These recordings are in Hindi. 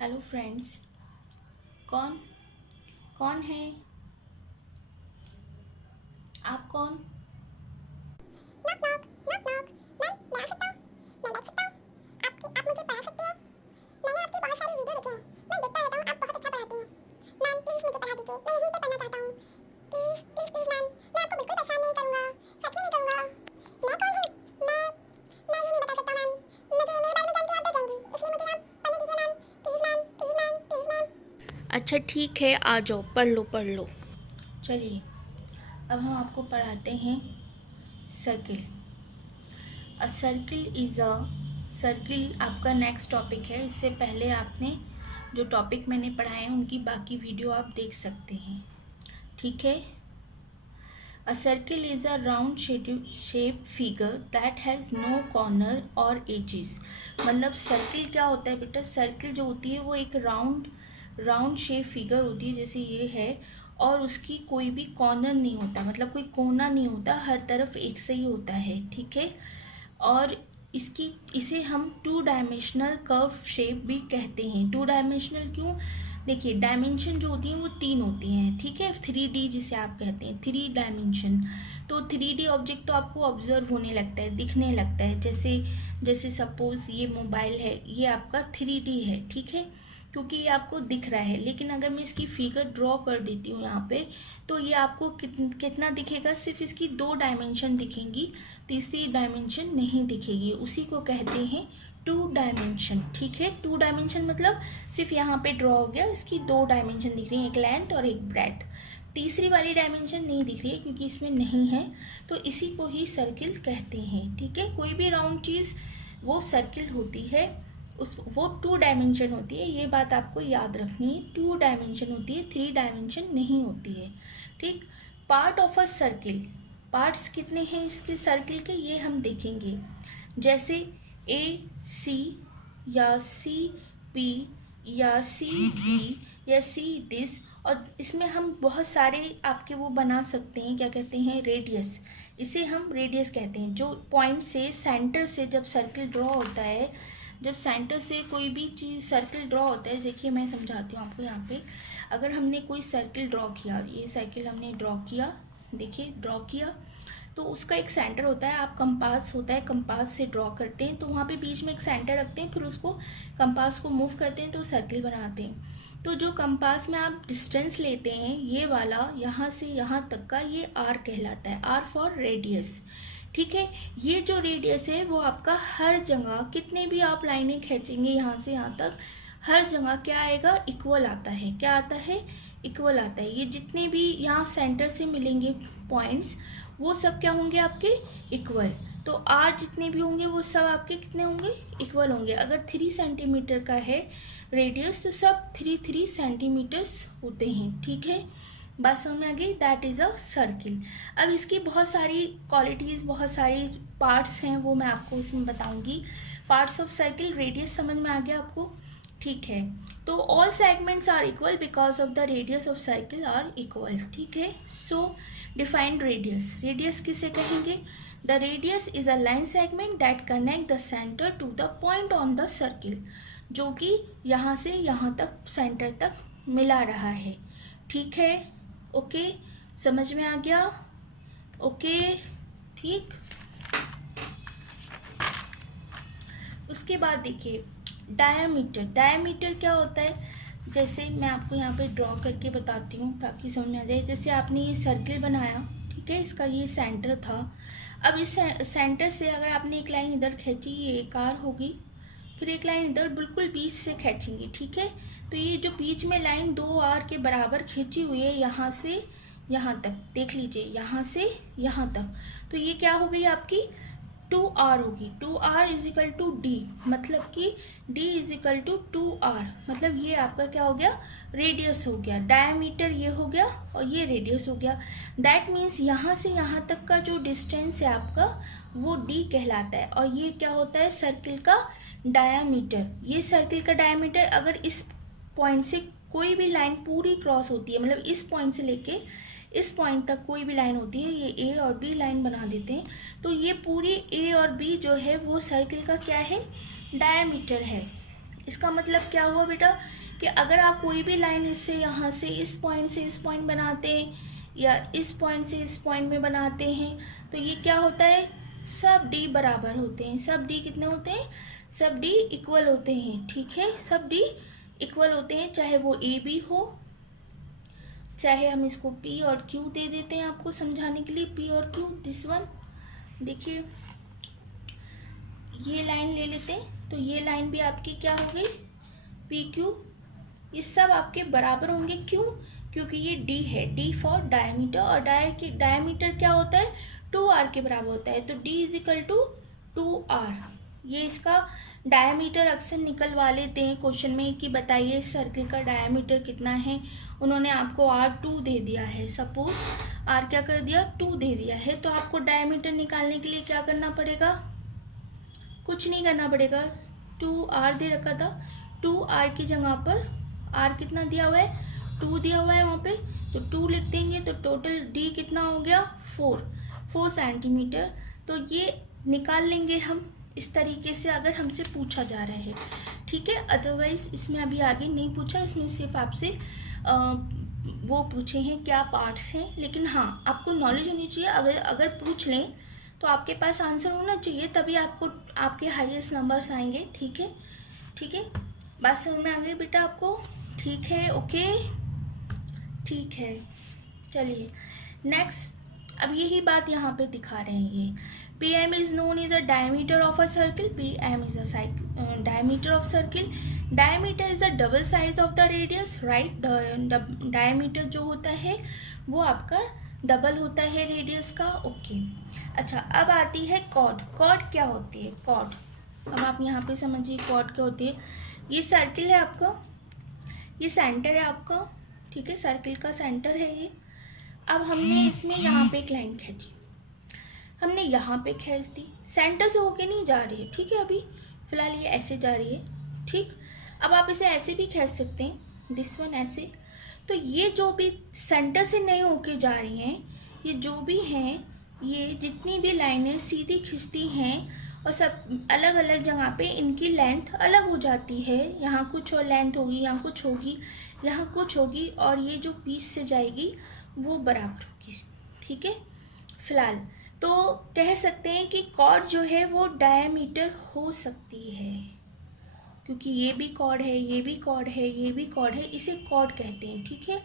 Hello friends. कौन कौन है आप? कौन? Knock knock knock knock. Ma'am मैं आ सकता हूँ? मैं बैठ सकता हूँ? आप मुझे पढ़ा सकती हैं? मैंने आपकी बहुत सारी वीडियो देखे हैं। मैं देखता रहता हूँ, आप बहुत अच्छा पढ़ाती हैं। मैम प्लीज़ मुझे पढ़ा दीजिए, मैं यहीं पे पढ़ना चाहता हूँ। प्लीज़ प्लीज़ प्लीज़ मैम, मैं आपको बिल्कुल परेशान नहीं करूँगा, सच में नहीं करूँगा। मैं कौन हूँ? मैं ये नहीं बता सकता मैम। मुझे मेरे बारे में जान के आप डर जाएंगी, इसलिए मुझे आप पढ़ने दीजिए ma'am. Please ma'am, please ma'am, please ma'am. अच्छा ठीक है, आ जाओ, पढ़ लो पढ़ लो। चलिए अब हम आपको पढ़ाते हैं circle. A circle is a circle आपका नेक्स्ट टॉपिक है। इससे पहले आपने जो टॉपिक मैंने पढ़ाए हैं उनकी बाकी वीडियो आप देख सकते हैं। ठीक है। A circle is a round shape figure that has no corner और edges। मतलब सर्किल क्या होता है बेटा? सर्किल जो होती है वो एक राउंड शेप फिगर होती है, जैसे ये है, और उसकी कोई भी कॉर्नर नहीं होता, मतलब कोई कोना नहीं होता, हर तरफ एक से ही होता है। ठीक है। और इसे हम टू डायमेंशनल कर्व शेप भी कहते हैं। टू डायमेंशनल क्यों? देखिए, डायमेंशन जो होती हैं वो तीन होती हैं। ठीक है। 3D जिसे आप कहते हैं, 3 डायमेंशन। तो 3D ऑब्जेक्ट तो आपको ऑब्जर्व होने लगता है, दिखने लगता है। जैसे जैसे सपोज ये मोबाइल है, ये आपका 3D है। ठीक है, क्योंकि ये आपको दिख रहा है। लेकिन अगर मैं इसकी फिगर ड्रॉ कर देती हूँ यहाँ पे, तो ये आपको कितना दिखेगा? सिर्फ इसकी 2 डायमेंशन दिखेंगी, तीसरी डायमेंशन नहीं दिखेगी। उसी को कहते हैं 2 डायमेंशन। ठीक है। 2 डायमेंशन मतलब सिर्फ यहाँ पे ड्रॉ हो गया, इसकी 2 डायमेंशन दिख रही है, एक लेंथ और एक ब्रेथ। तीसरी वाली डायमेंशन नहीं दिख रही है क्योंकि इसमें नहीं है, तो इसी को ही सर्किल कहते हैं। ठीक है। कोई भी राउंड चीज़ वो सर्किल होती है, वो 2 डायमेंशन होती है। ये बात आपको याद रखनी है, 2 डायमेंशन होती है, 3 डायमेंशन नहीं होती है। ठीक। Part of a circle, parts कितने हैं इसके सर्किल के, ये हम देखेंगे। जैसे ए सी, या सी पी, या सी डी, या सी दिस। और इसमें हम बहुत सारे आपके वो बना सकते हैं, क्या कहते हैं, रेडियस। इसे हम रेडियस कहते हैं। जो पॉइंट से, सेंटर से जब सर्किल ड्रॉ होता है, जब सेंटर से कोई भी चीज़ सर्किल ड्रॉ होता है, देखिए मैं समझाती हूँ आपको। यहाँ पे अगर हमने कोई सर्किल ड्रॉ किया, ये सर्किल हमने ड्रॉ किया, देखिए ड्रॉ किया, तो उसका एक सेंटर होता है। आप कंपास होता है, कंपास से ड्रॉ करते हैं, तो वहाँ पे बीच में एक सेंटर रखते हैं, फिर उसको कंपास को मूव करते हैं तो सर्किल बनाते हैं। तो जो कंपास में आप डिस्टेंस लेते हैं, ये वाला यहाँ से यहाँ तक का, ये आर कहलाता है, आर फॉर रेडियस। ठीक है। ये जो रेडियस है वो आपका हर जगह, कितने भी आप लाइनें खींचेंगे यहाँ से यहाँ तक, हर जगह क्या आएगा? इक्वल आता है। क्या आता है? इक्वल आता है। ये जितने भी यहाँ सेंटर से मिलेंगे पॉइंट्स, वो सब क्या होंगे? आपके इक्वल। तो आर जितने भी होंगे वो सब आपके कितने होंगे? इक्वल होंगे। अगर 3 सेंटीमीटर का है रेडियस, तो सब 3 सेंटीमीटर्स होते हैं। ठीक है, बात समझ में आ गई? That is a circle. अब इसकी बहुत सारी क्वालिटीज़, बहुत सारी पार्ट्स हैं, वो मैं आपको इसमें बताऊंगी। पार्ट्स ऑफ सर्किल, रेडियस समझ में आ गया आपको? ठीक है। तो all segments are equal because of the radius of circle are equal. ठीक है। सो डिफाइंड रेडियस, रेडियस किसे कहेंगे? The radius is a line segment that connect the centre to the point on the circle, जो कि यहाँ से यहाँ तक सेंटर तक मिला रहा है। ठीक है। ओके, समझ में आ गया? ओके, ठीक। उसके बाद देखिए डायामीटर। डायामीटर क्या होता है? जैसे मैं आपको यहाँ पे ड्रॉ करके बताती हूँ ताकि समझ में आ जाए। जैसे आपने ये सर्किल बनाया, ठीक है, इसका ये सेंटर था। अब इस सेंटर से अगर आपने एक लाइन इधर खींची, ये एक आर होगी, फिर एक लाइन इधर बिल्कुल बीच से खींचेंगे। ठीक है। तो ये जो बीच में लाइन 2 आर के बराबर खींची हुई है, यहाँ से यहाँ तक, देख लीजिए, यहाँ से यहाँ तक, तो ये क्या हो गई आपकी? 2 आर होगी। 2 R is equal to D, मतलब कि D is equal to 2 R, मतलब ये आपका क्या हो गया? रेडियस हो गया। डायमीटर ये हो गया और ये रेडियस हो गया। दैट मीन्स यहाँ से यहाँ तक का जो डिस्टेंस है आपका, वो डी कहलाता है। और ये क्या होता है? सर्किल का डायामीटर। ये सर्किल का डायामीटर, अगर इस पॉइंट से कोई भी लाइन पूरी क्रॉस होती है, मतलब इस पॉइंट से लेके इस पॉइंट तक कोई भी लाइन होती है, ये ए और बी लाइन बना देते हैं, तो ये पूरी ए और बी जो है वो सर्किल का क्या है? डायामीटर है। इसका मतलब क्या हुआ बेटा कि अगर आप कोई भी लाइन इससे यहाँ से इस पॉइंट बनाते हैं या इस पॉइंट से इस पॉइंट में बनाते हैं तो ये क्या होता है, सब डी बराबर होते हैं। सब डी कितने होते हैं, सब डी इक्वल होते हैं। ठीक है, सब डी इक्वल होते हैं, चाहे वो ए बी हो, चाहे हम इसको पी और क्यू दे देते हैं आपको समझाने के लिए, पी और क्यू। दिस वन देखिए, ये लाइन ले लेते हैं तो ये लाइन भी आपकी क्या हो गई, पी क्यू। ये सब आपके बराबर होंगे, क्यों, क्योंकि ये डी है, डी फॉर डायमीटर, और डायमीटर क्या होता है, 2r के बराबर होता है। तो d is equal to 2r। ये इसका डायमीटर अक्सर निकलवा लेते हैं क्वेश्चन में कि बताइए सर्किल का डायमीटर कितना है। उन्होंने आपको r2 दे दिया है, सपोज r क्या कर दिया, 2 दे दिया है, तो आपको डायमीटर निकालने के लिए क्या करना पड़ेगा, कुछ नहीं करना पड़ेगा। 2r दे रखा था, 2r की जगह पर r कितना दिया हुआ है, 2 दिया हुआ है वहाँ पे, तो 2 लिख देंगे तो टोटल d कितना हो गया, 4 सेंटीमीटर। तो ये निकाल लेंगे हम इस तरीके से अगर हमसे पूछा जा रहा है। ठीक है, अदरवाइज इसमें अभी आगे नहीं पूछा, इसमें सिर्फ आपसे वो पूछे हैं क्या पार्ट्स हैं। लेकिन हाँ, आपको नॉलेज होनी चाहिए, अगर पूछ लें तो आपके पास आंसर होना चाहिए, तभी आपको आपके हाईएस्ट नंबर्स आएंगे। ठीक है, ठीक है, बात समझ में आ गई बेटा आपको, ठीक है, ओके, ठीक है। चलिए नेक्स्ट, अब यही बात यहाँ पे दिखा रहे हैं ये, P M is known is a diameter of a circle, P M is a diameter of circle, diameter is a double size of the radius, right. Diameter जो होता है वो आपका डबल होता है रेडियस का, ओके। अच्छा, अब आती है कॉर्ड। कॉर्ड क्या होती है, कॉर्ड, अब आप यहाँ पे समझिए कॉर्ड क्या होती है। ये सर्किल है आपका, ये सेंटर है आपका, ठीक है, सर्किल का सेंटर है ये। अब हमने इसमें यहाँ पे एक लाइन खींची, हमने यहाँ पे खींच दी, सेंटर से होके नहीं जा रही है, ठीक है, अभी फिलहाल ये ऐसे जा रही है, ठीक। अब आप इसे ऐसे भी खींच सकते हैं, दिस वन ऐसे। तो ये जो भी सेंटर से नहीं होके जा रही हैं, ये जो भी हैं, ये जितनी भी लाइनें सीधी खिंचती हैं और सब अलग अलग जगह पे इनकी लेंथ अलग हो जाती है। यहाँ कुछ और लेंथ होगी, यहाँ कुछ होगी, यहाँ कुछ होगी, और ये जो बीच से जाएगी वो बराबर होगी, ठीक है। फिलहाल तो कह सकते हैं कि कॉर्ड जो है वो डायमीटर हो सकती है, क्योंकि ये भी कॉर्ड है, ये भी कॉर्ड है, ये भी कॉर्ड है, इसे कॉर्ड कहते हैं, ठीक है।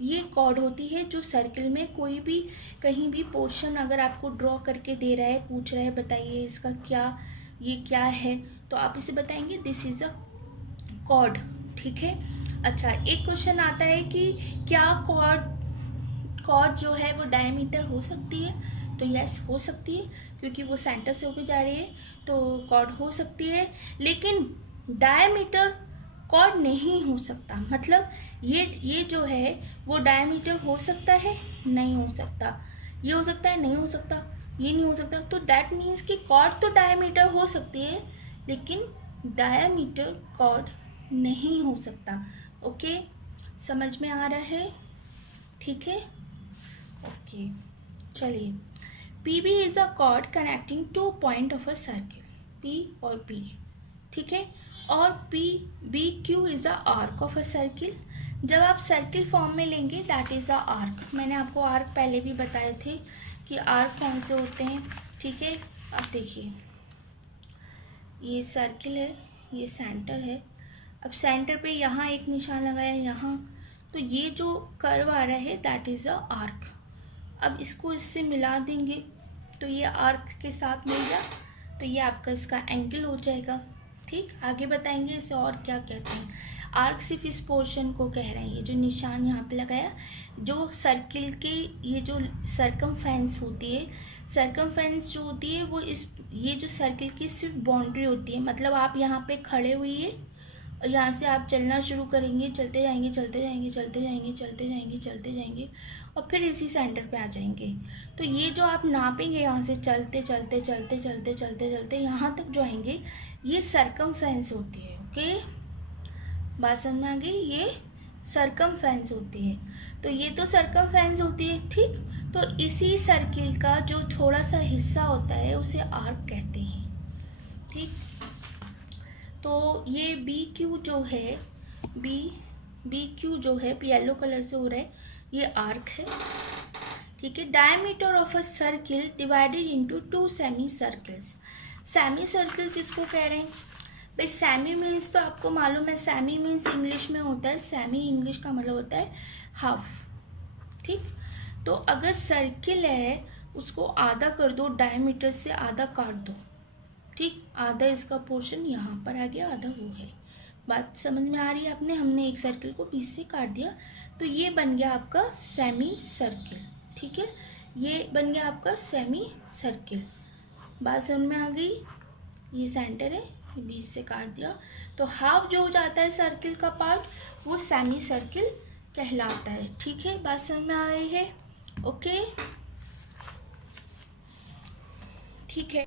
ये कॉर्ड होती है जो सर्किल में कोई भी कहीं भी पोर्शन अगर आपको ड्रॉ करके दे रहा है, पूछ रहा है बताइए इसका क्या, ये क्या है, तो आप इसे बताएंगे दिस इज़ अ कॉर्ड, ठीक है। अच्छा, एक क्वेश्चन आता है कि क्या कॉर्ड जो है वो डायमीटर हो सकती है, तो यस हो सकती है, क्योंकि वो सेंटर से होकर जा रही है, तो कॉर्ड हो सकती है। लेकिन डायमीटर कॉर्ड नहीं हो सकता, मतलब ये जो है वो डायमीटर हो सकता है, नहीं हो सकता, ये हो सकता है, नहीं हो सकता, ये नहीं हो सकता। तो दैट मीन्स कि कॉर्ड तो डायमीटर हो सकती है, लेकिन डायमीटर कॉर्ड नहीं हो सकता। ओके, समझ में आ रहा है, ठीक है, ओके। चलिए, P B is a chord connecting 2 point of a circle, P और पी, ठीक है। और P B Q is a arc of a circle. जब आप सर्किल फॉर्म में लेंगे दैट इज़ अ आर्क। मैंने आपको आर्क पहले भी बताए थे कि आर्क कौन से होते हैं, ठीक है। अब देखिए, ये सर्किल है, ये सेंटर है, अब सेंटर पे यहाँ एक निशान लगाया, यहाँ, तो ये जो कर्व आ रहा है दैट इज़ अ आर्क। अब इसको इससे मिला देंगे तो ये आर्क के साथ मिल गया, तो ये आपका इसका एंगल हो जाएगा, ठीक। आगे बताएंगे इसे और क्या कहते हैं। आर्क सिर्फ इस पोर्शन को कह रहे हैं, ये जो निशान यहाँ पे लगाया, जो सर्किल के ये जो सर्कमफेरेंस होती है, सर्कमफेरेंस जो होती है वो ये जो सर्किल की सिर्फ बाउंड्री होती है, मतलब आप यहाँ पे खड़े हुए और यहाँ से आप चलना शुरू करेंगे, चलते जाएंगे, चलते जाएंगे, चलते जाएंगे, चलते जाएंगे, चलते जाएंगे, और फिर इसी सेंटर पे आ जाएंगे। तो ये जो आप नापेंगे यहाँ से चलते चलते चलते चलते चलते चलते यहाँ तक जो आएंगे, ये सर्कमफेरेंस होती है, ओके, बात समझ में आ गई, ये सर्कमफेरेंस होती है। तो ये तो सर्कमफेरेंस होती है, ठीक। तो इसी सर्किल का जो थोड़ा सा हिस्सा होता है उसे आर्क कहते हैं, ठीक। तो ये बी क्यू जो है, बी क्यू जो है येलो कलर से हो रहा है, ये आर्क है, ठीक है। Diameter of a circle divided into 2 semi circles. Semi circle किसको कह रहे हैं भाई? सेमी मीन्स तो आपको मालूम है, सेमी मीन्स इंग्लिश में होता है, सेमी इंग्लिश का मतलब होता है हाफ, ठीक। तो अगर सर्किल है उसको आधा कर दो, डायमीटर से आधा काट दो, ठीक। आधा इसका पोर्शन यहाँ पर आ गया, आधा वो है। बात समझ में आ रही है आपने? हमने एक सर्किल को 20 से काट दिया, तो ये बन गया आपका सेमी सर्किल, ठीक है। ये बन गया आपका सेमी सर्किल। बात समझ में आ गई? ये सेंटर है, 20 से काट दिया, तो हाफ जो हो जाता है सर्किल का पार्ट वो सेमी सर्किल कहलाता है, ठीक है। बात समझ में आ रही है? ओके, ठीक है।